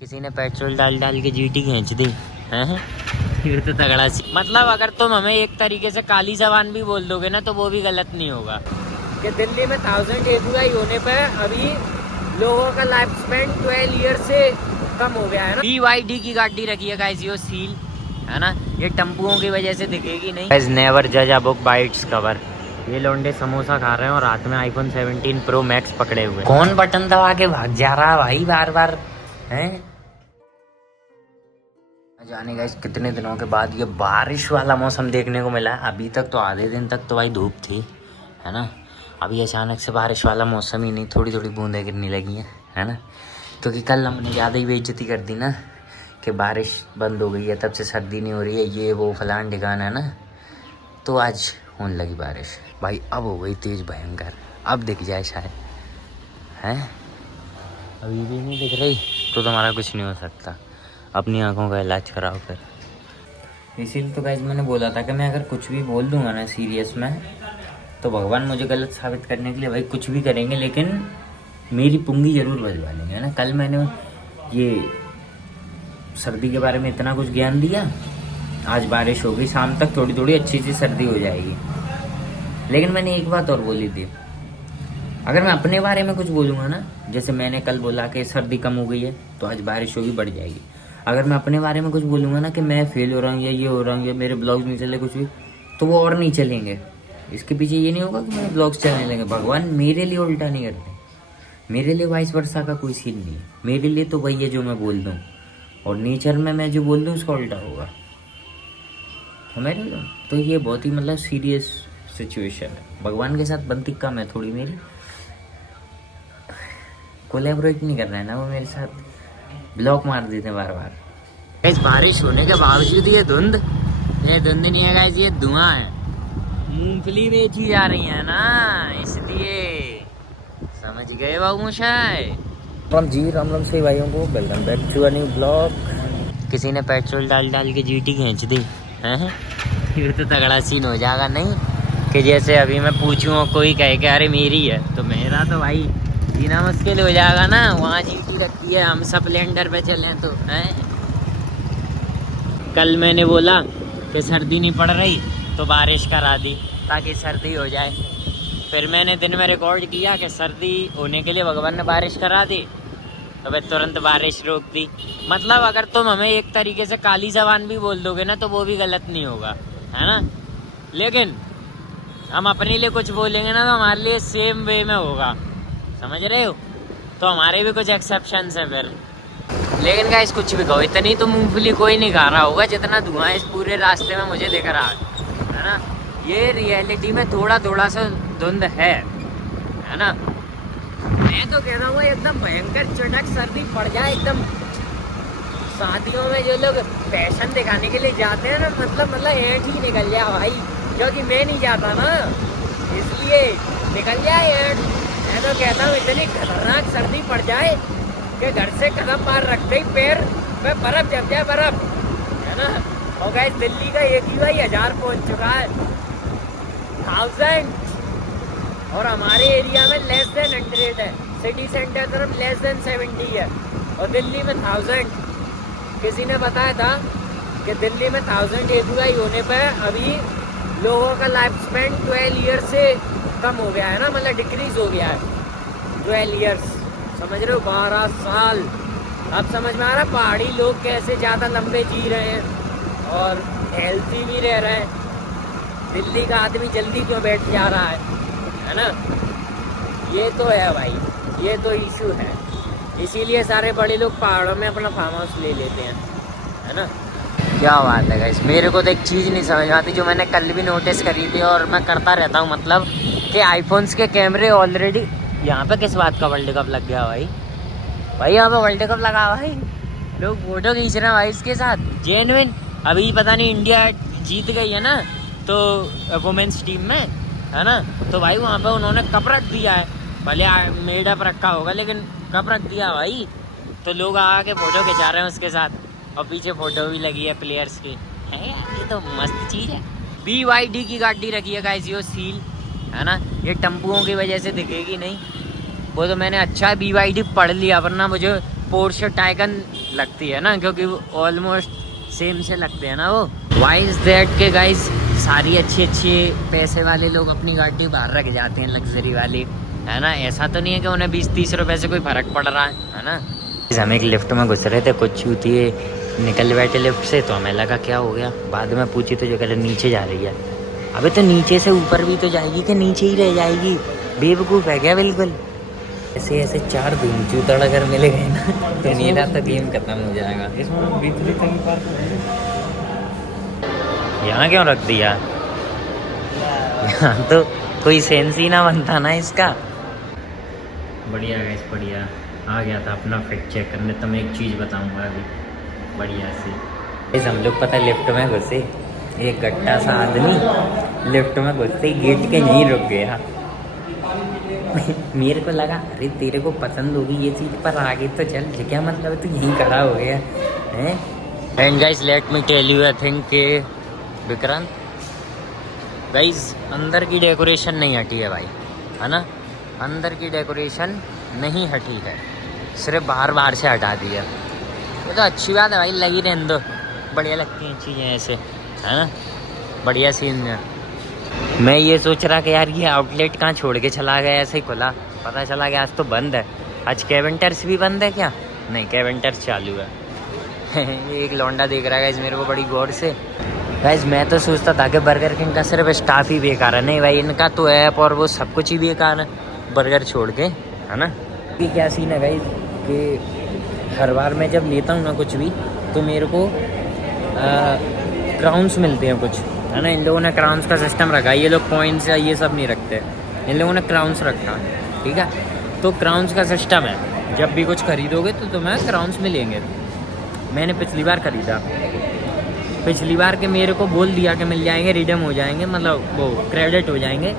किसी ने पेट्रोल डाल डाल के जीटी खींच दी हैं। ये तो तगड़ा सी मतलब अगर तुम हमें एक तरीके से काली जबान भी बोल दोगे ना तो वो भी गलत नहीं होगा कि दिल्ली में 1000 AQI होने पर अभी लोगों का लाइफ स्पेन 12 ईयर से कम हो गया है ना। BYD की गाड़ी रखी है गाइस, ये सील है ना, ये टम्पुओं की वजह से दिखेगी नहीं। गाइस नेवर जज a book by its cover. ये लोंडे समोसा खा रहे हैं और हाथ में iPhone 17 Pro Max पकड़े हुए। कौन बटन दबा के भाग जा रहा है भाई बार बार हैं। जाने गाइस कितने दिनों के बाद ये बारिश वाला मौसम देखने को मिला है। अभी तक तो आधे दिन तक तो भाई धूप थी है ना, अभी अचानक से बारिश वाला मौसम ही नहीं, थोड़ी थोड़ी बूंदें गिरने लगी हैं है ना। क्योंकि कल हमने ज़्यादा ही बेइज्जती कर दी ना कि बारिश बंद हो गई है तब से सर्दी नहीं हो रही है, ये वो फलान ठिकाना है ना, तो आज होने लगी बारिश भाई। अब हो गई तेज भयंकर, अब दिख जाए शायद हैं, अभी भी नहीं दिख रही तो तुम्हारा कुछ नहीं हो सकता, अपनी आंखों का इलाज कराओ फिर। इसीलिए तो गाइस मैंने बोला था कि मैं अगर कुछ भी बोल दूंगा ना सीरियस में तो भगवान मुझे गलत साबित करने के लिए भाई कुछ भी करेंगे, लेकिन मेरी पुंगी जरूर बजवा लेंगे है ना। कल मैंने ये सर्दी के बारे में इतना कुछ ज्ञान दिया, आज बारिश होगी, शाम तक थोड़ी थोड़ी अच्छी सी सर्दी हो जाएगी। लेकिन मैंने एक बात और बोली थी, अगर मैं अपने बारे में कुछ बोलूँगा ना, जैसे मैंने कल बोला कि सर्दी कम हो गई है तो आज बारिश होगी बढ़ जाएगी, अगर मैं अपने बारे में कुछ बोलूँगा ना कि मैं फेल हो रहा हूँ या ये हो रहा हूँ या मेरे ब्लॉग्स नहीं चले कुछ भी, तो वो और नहीं चलेंगे। इसके पीछे ये नहीं होगा कि मेरे ब्लॉग्स चलने लगे, भगवान मेरे लिए उल्टा नहीं करते, मेरे लिए वाइस वर्सा का कोई सीन नहीं है, मेरे लिए तो वही है जो मैं बोल दूँ, और नेचर में मैं जो बोल दूँ उसका उल्टा होगा, समझ रहे हो। तो ये बहुत ही मतलब सीरियस सिचुएशन है, भगवान के साथ बनती कम है थोड़ी मेरी, कोलैबोरेट नहीं कर रहा है ना वो मेरे साथ, ब्लॉक मार देते हैं बार बार। गाइस बारिश होने के बावजूद ये धुंध नहीं है गाइस, ये धुआं है, मूंगफली बेची जा रही है ना, इसलिए समझ गए बाबू शायद। राम राम से भाइयों को welcome back to a new blog. किसी ने पेट्रोल डाल डाल के जीटी खींच दी हैं, ये तो तगड़ा सीन हो जाएगा नहीं कि जैसे अभी मैं पूछूँ कोई कहे कि अरे मेरी है, तो मेरा तो भाई जीना मुश्किल हो जाएगा ना, वहाँ जीटी रखती है, हम स्प्लेंडर पे चलें तो हैं। कल मैंने बोला कि सर्दी नहीं पड़ रही तो बारिश करा दी ताकि सर्दी हो जाए, फिर मैंने दिन में रिकॉर्ड किया कि सर्दी होने के लिए भगवान ने बारिश करा दी, तो फिर तुरंत बारिश रोक दी। मतलब अगर तुम हमें एक तरीके से काली जबान भी बोल दोगे ना तो वो भी गलत नहीं होगा है ना, लेकिन हम अपने लिए कुछ बोलेंगे ना तो हमारे लिए सेम वे में होगा, समझ रहे हो। तो हमारे भी कुछ एक्सेप्शंस हैं फिर, लेकिन गाइस कुछ भी कहो, इतनी तो मूंगफली कोई नहीं खा रहा होगा जितना धुआं इस पूरे रास्ते में मुझे दिख रहा है ना। ये रियलिटी में थोड़ा थोड़ा सा धुंध है ना। मैं तो कह रहा हूँ एकदम भयंकर चटक सर्दी पड़ जाए एकदम, शादियों में जो लोग फैशन दिखाने के लिए जाते हैं ना, मतलब ऐंठ ही निकल जाए भाई, क्योंकि मैं नहीं जाता ना इसलिए निकल जाए ऐंठ। मैं तो कहता हूँ इतनी खतरनाक सर्दी पड़ जाए कि घर से कदम बाहर रखते ही पैर में बर्फ जम जाए, बर्फ है ना। और गाइस दिल्ली का AQI 1000 पहुँच चुका है, 1000, और हमारे एरिया में लेस देन 100 है, सिटी सेंटर तरफ लेस देन 70 है, और दिल्ली में 1000। किसी ने बताया था कि दिल्ली में 1000 AQI होने पर अभी लोगों का लाइफ स्पेन 12 ईयर से कम हो गया है ना, मतलब डिक्रीज हो गया है 12 ईयर्स, समझ रहे हो, 12 साल। अब समझ में आ रहा है पहाड़ी लोग कैसे ज़्यादा लंबे जी रहे हैं और हेल्थी भी रह रहे हैं, दिल्ली का आदमी जल्दी क्यों बैठ जा रहा है ना। ये तो है भाई, ये तो इशू है, इसीलिए सारे बड़े लोग पहाड़ों में अपना फार्म हाउस ले लेते हैं है ना। क्या बात है गाइस, मेरे को तो एक चीज़ नहीं समझ में आती जो मैंने कल भी नोटिस करी थी और मैं करता रहता हूँ, मतलब कि आईफोन्स के कैमरे ऑलरेडी, यहाँ पे किस बात का वर्ल्ड कप लग गया भाई यहाँ पे वर्ल्ड कप लगा भाई, लोग फोटो खींच रहे हैं भाई इसके साथ जेन्युइन। अभी पता नहीं इंडिया जीत गई है ना तो वुमेन्स टीम में है ना, तो भाई वहाँ पे उन्होंने कप रख दिया है, भले मेडअप रखा होगा लेकिन कप रख दिया भाई, तो लोग आके फोटो खिंचा रहे हैं उसके साथ, और पीछे फोटो भी लगी है प्लेयर्स की, है यार ये तो मस्त चीज़ है। BYD की गाड़ी रखी है गाइस, ये सील है ना, ये टम्पुओं की वजह से दिखेगी नहीं, वो तो मैंने अच्छा BYD पढ़ लिया, वरना मुझे पोर्शे टाइगन लगती है ना, क्योंकि वो ऑलमोस्ट सेम से लगते हैं ना वो। वाई इज दैट के गाइस सारी अच्छी अच्छी पैसे वाले लोग अपनी गाड़ी बाहर रख जाते हैं, लग्जरी वाली, है ना। ऐसा तो नहीं है कि उन्हें 20-30 रुपए से कोई फर्क पड़ रहा है ना। हम एक लिफ्ट में घुस रहे थे, कुछ चूतिए निकल बैठे लिफ्ट से, तो हमें लगा क्या हो गया। बाद में पूछी तो जो कह रहे नीचे जा रही है। अबे तो नीचे से ऊपर भी तो जाएगी कि नीचे ही रह जाएगी? बेवकूफ़ है क्या बिल्कुल। ऐसे ऐसे 4 धूम चूतड़ अगर मिल गए ना तो नीला तो गेम खत्म हो जाएगा। इसमें बिजली का यहाँ क्यों रख दिया? यहाँ तो कोई सेंस ही ना बनता ना इसका। बढ़िया गाइस बढ़िया, आ गया था अपना फिट चेक करने। तो मैं एक चीज़ बताऊंगा अभी बढ़िया सी। इस हम लोग पता लिफ्ट में घुसे, एक गट्टा सा आदमी लिफ्ट में घुसते ही गेट के यहीं रुक गया। मेरे को लगा अरे तेरे को पसंद होगी ये चीज़, पर आगे तो चल, क्या मतलब है तू यहीं खड़ा हो गया है। And guys let me tell you I think के विक्रांत गाइस अंदर की डेकोरेशन नहीं हटी है भाई, है ना। अंदर की डेकोरेशन नहीं हटी है, सिर्फ बाहर बाहर से हटा दिया। ये तो अच्छी बात है भाई, लगी रहने दो, बढ़िया लगती हैं चीज़ें ऐसे, है ना। बढ़िया सीन है। मैं ये सोच रहा कि यार ये आउटलेट कहाँ छोड़ के चला गया, ऐसे ही खुला, पता चला कि आज तो बंद है। आज कैवेंटर्स भी बंद है क्या? नहीं, कैवेंटर्स चालू है। एक लौंडा देख रहा है मेरे को बड़ी गौर से। गाइस मैं तो सोचता था कि बर्गर किंग का सिर्फ स्टाफ ही बेकार है। नहीं भाई, इनका तो ऐप और वो सब कुछ ही बेकार है, बर्गर छोड़ के, है ना। ये क्या सीन है गाइस कि हर बार मैं जब लेता हूँ ना कुछ भी, तो मेरे को क्राउन्स मिलते हैं कुछ, है ना। इन लोगों ने क्राउन्स का सिस्टम रखा है, ये लोग पॉइंट्स या ये सब नहीं रखते, इन लोगों ने क्राउन्स रखा है, ठीक है। तो क्राउन्स का सिस्टम है, जब भी कुछ खरीदोगे तो तुम्हें क्राउन्स मिलेंगे। मैंने पिछली बार खरीदा, पिछली बार के मेरे को बोल दिया कि मिल जाएंगे, रिडीम हो जाएंगे, मतलब वो क्रेडिट हो जाएंगे।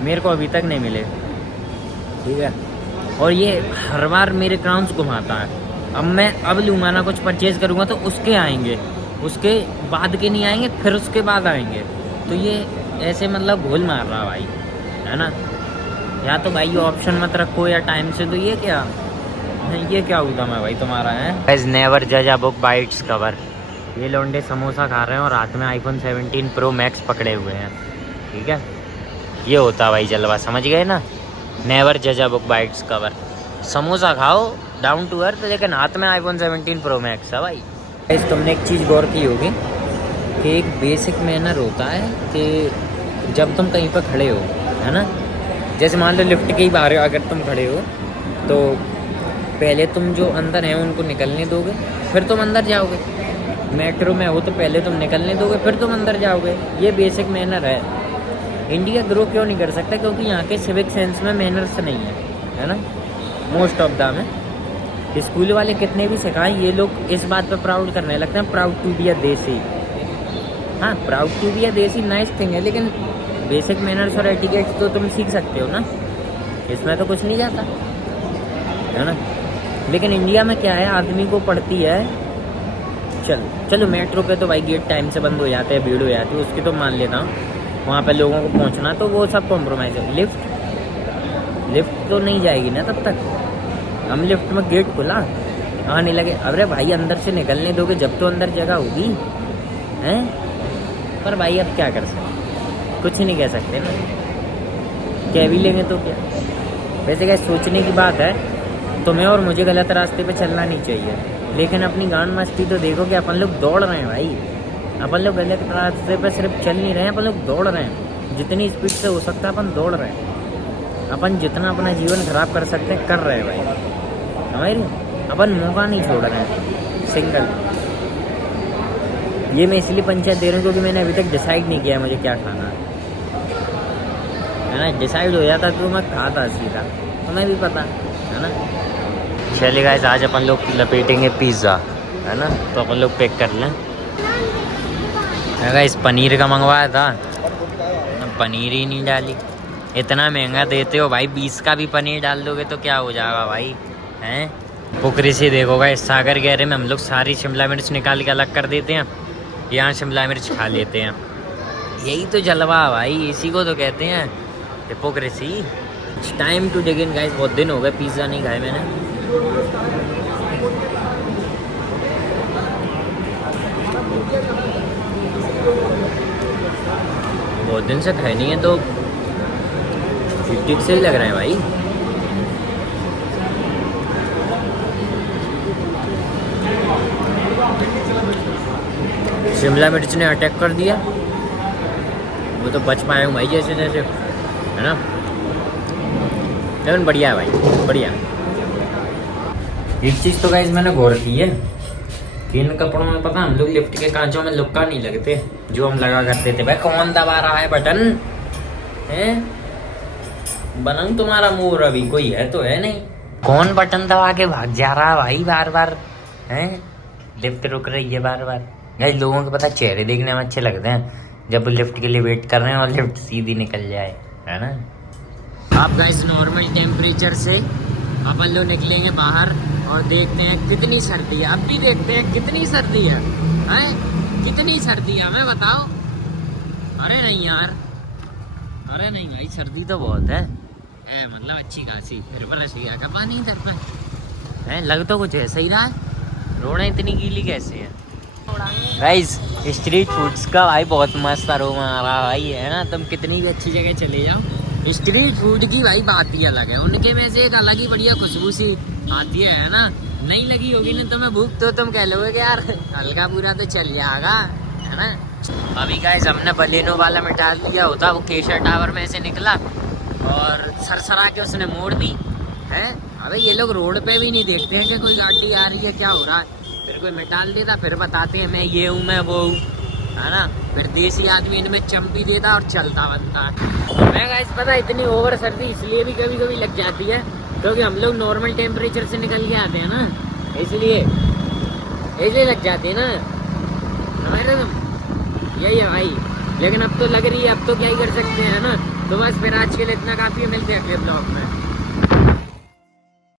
मेरे को अभी तक नहीं मिले, ठीक है। और ये हर बार मेरे क्राउन्स घुमाता है। अब मैं अब लूँगा ना, कुछ परचेज़ करूँगा तो उसके आएंगे, उसके बाद के नहीं आएंगे, फिर उसके बाद आएंगे। तो ये ऐसे मतलब घोल मार रहा भाई, है ना। या तो भाई ये ऑप्शन मत रखो या टाइम से, तो ये क्या उदम है भाई तुम्हारा है। नेवर जज a book by its cover. ये लोंडे समोसा खा रहे हैं और हाथ में आईफोन 17 प्रो मैक्स पकड़े हुए हैं, ठीक है। ये होता भाई जलवा, समझ गए ना। नेवर जज a book by its cover. Samosa खाओ डाउन टू अर्थ, लेकिन हाथ में आईफोन 17 प्रो मैक्स है भाई। इस तुमने एक चीज़ गौर की होगी कि एक बेसिक मैनर होता है कि जब तुम कहीं पर खड़े हो, है ना, जैसे मान लो लिफ्ट के ही बाहर अगर तुम खड़े हो, तो पहले तुम जो अंदर हैं उनको निकलने दोगे, फिर तुम अंदर जाओगे। मेट्रो में हो तो पहले तुम निकलने दोगे, फिर तुम अंदर जाओगे। ये बेसिक मैनर है। इंडिया ग्रो क्यों नहीं कर सकता? क्योंकि यहाँ के सिविक सेंस में मैनर्स नहीं है ना, मोस्ट ऑफ द में। स्कूल वाले कितने भी सिखाएं, ये लोग इस बात पे प्राउड करने लगते हैं, प्राउड टू बी अ देसी। हाँ, प्राउड टू बी अ देसी नाइस थिंग है, लेकिन बेसिक मैनर्स और एटिकेट्स तो तुम सीख सकते हो ना, इसमें तो कुछ नहीं जाता, है ना। लेकिन इंडिया में क्या है, आदमी को पड़ती है, चलो मेट्रो पे तो भाई गेट टाइम से बंद हो जाते हैं, भीड़ हो जाती है, उसकी तो मान लेता हूँ, वहाँ पे लोगों को पहुँचना तो वो सब कॉम्प्रोमाइज़ है। लिफ्ट तो नहीं जाएगी ना तब तक। हम लिफ्ट में गेट खुला, आने लगे, अरे भाई अंदर से निकलने दोगे जब तो अंदर जगह होगी, हैं। पर भाई अब क्या कर सकते, कुछ नहीं कह सकते ना, कह भी लेंगे तो क्या। वैसे क्या सोचने की बात है, तुम्हें और मुझे गलत रास्ते पे चलना नहीं चाहिए, लेकिन अपनी गांड मस्ती तो देखो कि अपन लोग दौड़ रहे हैं भाई, अपन लोग गलत रास्ते पे सिर्फ चल नहीं रहे हैं, अपन लोग दौड़ रहे हैं। जितनी स्पीड से हो सकता है अपन दौड़ रहे हैं, अपन जितना अपना जीवन खराब कर सकते हैं कर रहे हैं भाई, समझ रहे। अपन मौका नहीं छोड़ रहे हैं सिंगल। ये मैं इसलिए पंचायत दे रहा हूँ क्योंकि मैंने अभी तक डिसाइड नहीं किया मुझे क्या खाना है ना। डिसाइड हो जाता तो मैं खाता सीधा, तुम्हें भी पता है ना। चलिए गाइस, आज अपन लोग लपेटेंगे पिज़्ज़ा, है ना, तो अपन लोग पैक कर लें। गाइस पनीर का मंगवाया था, पनीर ही नहीं डाली। इतना महंगा देते हो भाई, 20 का भी पनीर डाल दोगे तो क्या हो जाएगा भाई, हैं। पुकरी से देखो गाइस, सागर गहरे में हम लोग सारी शिमला मिर्च निकाल के अलग कर देते हैं, यहाँ शिमला मिर्च खा लेते हैं। यही तो जलवा भाई, इसी को तो कहते हैं hypocrisy. Time to dig in guys, बहुत दिन हो गए पिज़्ज़ा नहीं खाए मैंने। बहुत दिन से खाए नहीं है तो ठीक ठीक से ही लग रहा है भाई। शिमला मिर्च ने अटैक कर दिया, वो तो बच पाए हूँ भाई जैसे जैसे, है ना। लेकिन बढ़िया है भाई, बढ़िया। एक चीज़ तो गाइस मैंने गौर की है कि इन कपड़ों में पता हम लोग लिफ्ट के कांचों में लुक्का नहीं लगते जो हम लगा करते थे। भाई कौन दबा रहा है बटन है? बनंग तुम्हारा मुंह अभी कोई है तो है नहीं। कौन बटन दबा के भाग जा रहा है भाई बार बार है? लिफ्ट रुक रही है बार बार। गाइस लोगों को पता चेहरे देखने में अच्छे लगते हैं जब लिफ्ट के लिए वेट कर रहे हैं और लिफ्ट सीधी निकल जाए, है ना। आप गाइस नॉर्मल टेम्परेचर से अपन लोग निकलेंगे बाहर और देखते हैं कितनी सर्दी है। अब भी देखते हैं कितनी सर्दी है, हैं? कितनी सर्दी है हमें बताओ। अरे नहीं यार, अरे नहीं भाई सर्दी तो बहुत है, मतलब अच्छी खासी। फिर बरस गया का पानी इधर पे है, लग तो कुछ ऐसा ही रहा है। रोड इतनी गीली कैसे है? गाइस स्ट्रीट फूड्स का भाई बहुत मस्त अरोमा आ रहा भाई, है ना। तुम कितनी भी अच्छी जगह चले जाओ, स्ट्रीट फूड की भाई बात ही अलग है। उनके में से एक अलग ही बढ़िया खुशबू सी आती है ना। नहीं लगी होगी ना तुम्हें भूख तो तुम कह लोगे कि यार हल्का पूरा तो चल जाएगा, है ना। अभी गाइस हमने बलेनो वाला में डाल दिया होता, वो केशर टावर में से निकला और सरसरा के उसने मोड़ दी है। अबे ये लोग रोड पे भी नहीं देखते हैं कि कोई गाड़ी आ रही है क्या हो रहा है, फिर कोई मिटाल देता, फिर बताते हैं मैं ये हूँ मैं वो हूँ, है ना। फिर देसी आदमी इनमें चंपी देता और चलता बनता है। मैं गाइस पता इतनी ओवर सर्दी इसलिए भी कभी कभी लग जाती है क्योंकि हम लोग नॉर्मल टेम्परेचर से निकल के आते हैं ना, इसलिए लग जाती है ना हमारे। यही है भाई, लेकिन अब तो लग रही है, अब तो क्या ही कर सकते हैं ना। तो बस फिर आज के लिए इतना काफ़ी है, मिलते हैं अगले ब्लॉग में।